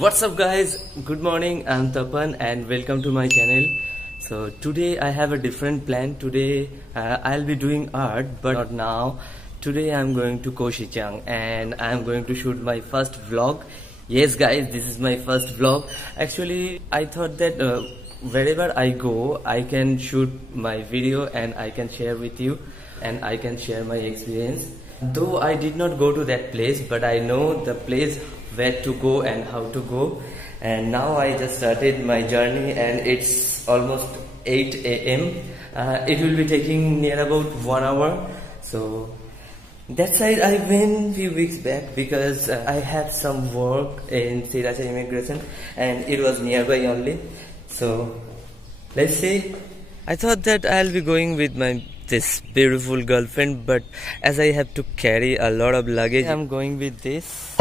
What's up guys, good morning. I'm Tapan and welcome to my channel. So today I have a different plan. Today I'll be doing art, but not now. Today I'm going to SiChang and I'm going to shoot my first vlog. Yes guys, this is my first vlog. Actually I thought that wherever I go I can shoot my video and I can share with you and I can share my experience. Though I did not go to that place, but I know the place where to go and how to go. And now I just started my journey and it's almost 8 AM. It will be taking near about 1 hour. So that side I went few weeks back because I had some work in SiChang immigration and it was nearby only. So let's see. I thought that I'll be going with this beautiful girlfriend, but as I have to carry a lot of luggage, I'm going with this.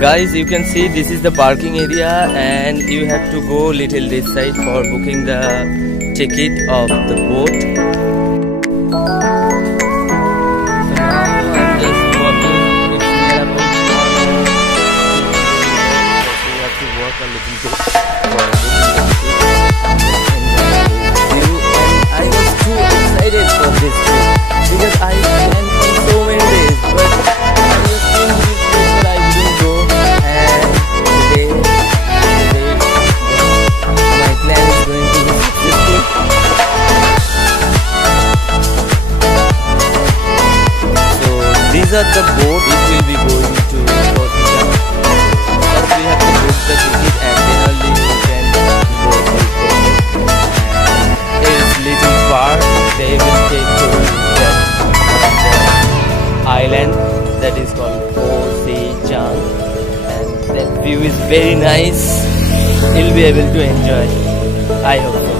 Guys, you can see this is the parking area and you have to go little this side for booking the ticket of the boat. So now I'm just walking. It's near about 1 hour. So we have to walk a little bit for booking the ticket. And I was too excited for this trip because I planned for so many days, but I was seeing this place but I didn't go. These are the boat which will be going to SiChang. First we have to book the ticket and then only you can go to the boat. And it is little far. They will take to the island that is called SiChang, and that view is very nice. You'll be able to enjoy. I hope so.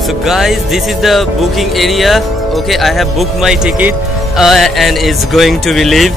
So guys, this is the booking area. Okay, I have booked my ticket and it's going to be live.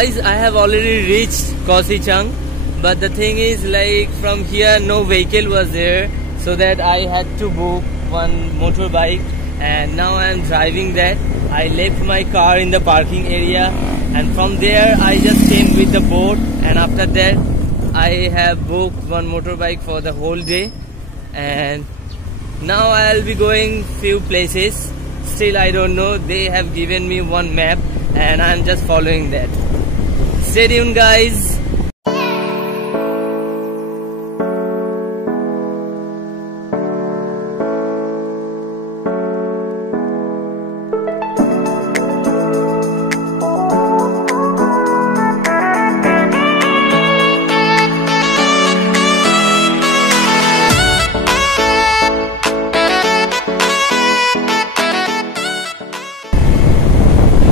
Guys, I have already reached SiChang, but the thing is, like, from here no vehicle was there, so that I had to book one motorbike, and now I am driving that. I left my car in the parking area, and from there I just came with the boat, and after that I have booked one motorbike for the whole day, and now I'll be going few places. Still I don't know. They have given me one map and I'm just following that. Stay tuned, guys.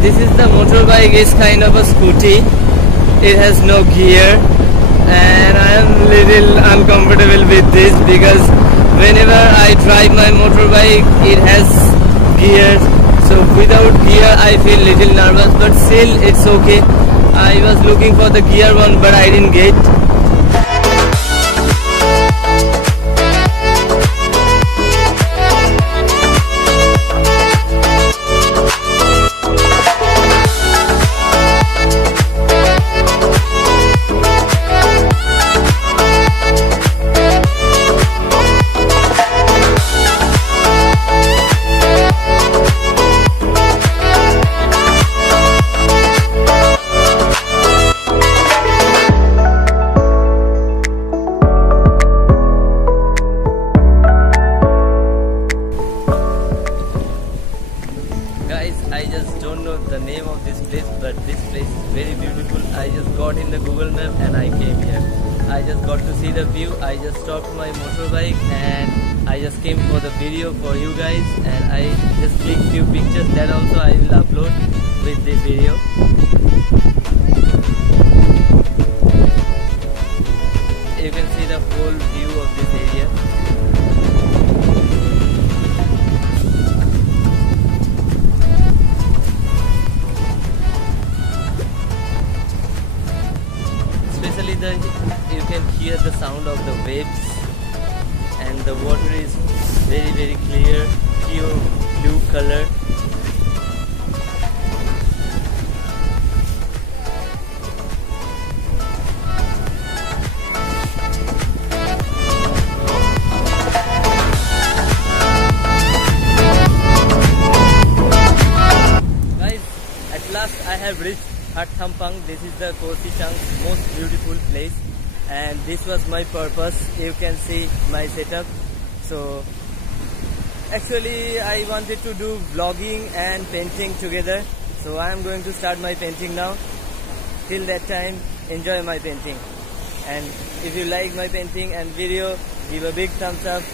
This is the motorbike, is kind of a scooty. It has no gear, and I am little uncomfortable with this because whenever I drive my motorbike it has gears, so without gear I feel little nervous, but still it's okay. I was looking for the gear one but I didn't get. I just don't know the name of this place, but this place is very beautiful. I just got in the Google map and I came here. I just got to see the view. I just stopped my motorbike and I just came for the video for you guys, and I just clicked few pictures that also I will upload with this video. You can see the whole view of this area. You can hear the sound of the waves, and the water is very, very clear, pure blue color. Guys, at last I have reached Thampang. This is the SiChang's most beautiful place, and this was my purpose. You can see my setup. So actually I wanted to do vlogging and painting together, so I am going to start my painting now. Till that time, enjoy my painting, and if you like my painting and video, give a big thumbs up.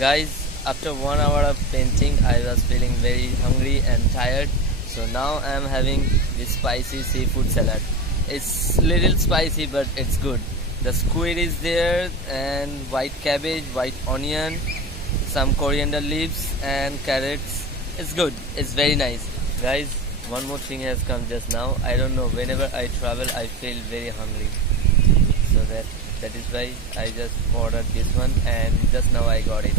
Guys, after 1 hour of painting, I was feeling very hungry and tired. So now I am having this spicy seafood salad. It's little spicy, but it's good. The squid is there, and white cabbage, white onion, some coriander leaves and carrots. It's good. It's very nice. Guys, one more thing has come just now. I don't know, whenever I travel, I feel very hungry. So that is why I just ordered this one, and just now I got it.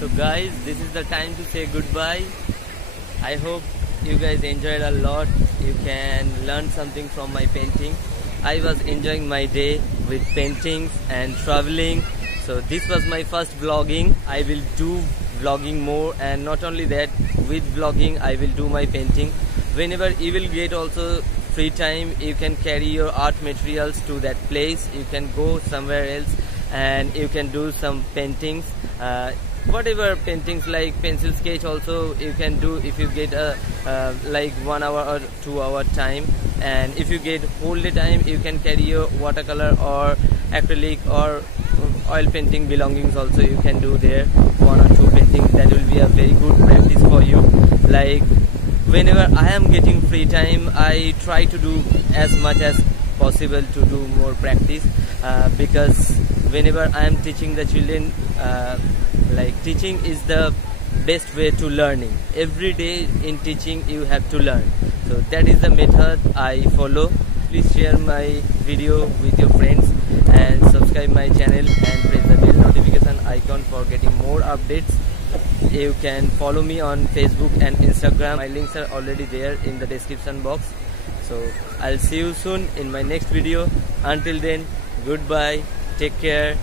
So guys, this is the time to say goodbye. I hope you guys enjoyed a lot. You can learn something from my painting. I was enjoying my day with paintings and traveling. So this was my first vlogging. I will do vlogging more, and not only that, with vlogging I will do my painting. Whenever you will get also free time, you can carry your art materials to that place. You can go somewhere else and you can do some paintings. Whatever paintings, like pencil sketch also you can do if you get a like 1 hour or 2 hour time. And if you get whole day time, you can carry your watercolor or acrylic or oil painting belongings also you can do there, 1 or 2 paintings. That will be a very good practice for you. Like whenever I am getting free time, I try to do as much as possible to do more practice, because whenever I am teaching the children, like teaching is the best way to learning. Every day in teaching you have to learn. So that is the method I follow. Please share my video with your friends and subscribe my channel and press the bell notification icon for getting more updates. You can follow me on Facebook and Instagram. My links are already there in the description box. So I'll see you soon in my next video. Until then, goodbye, take care.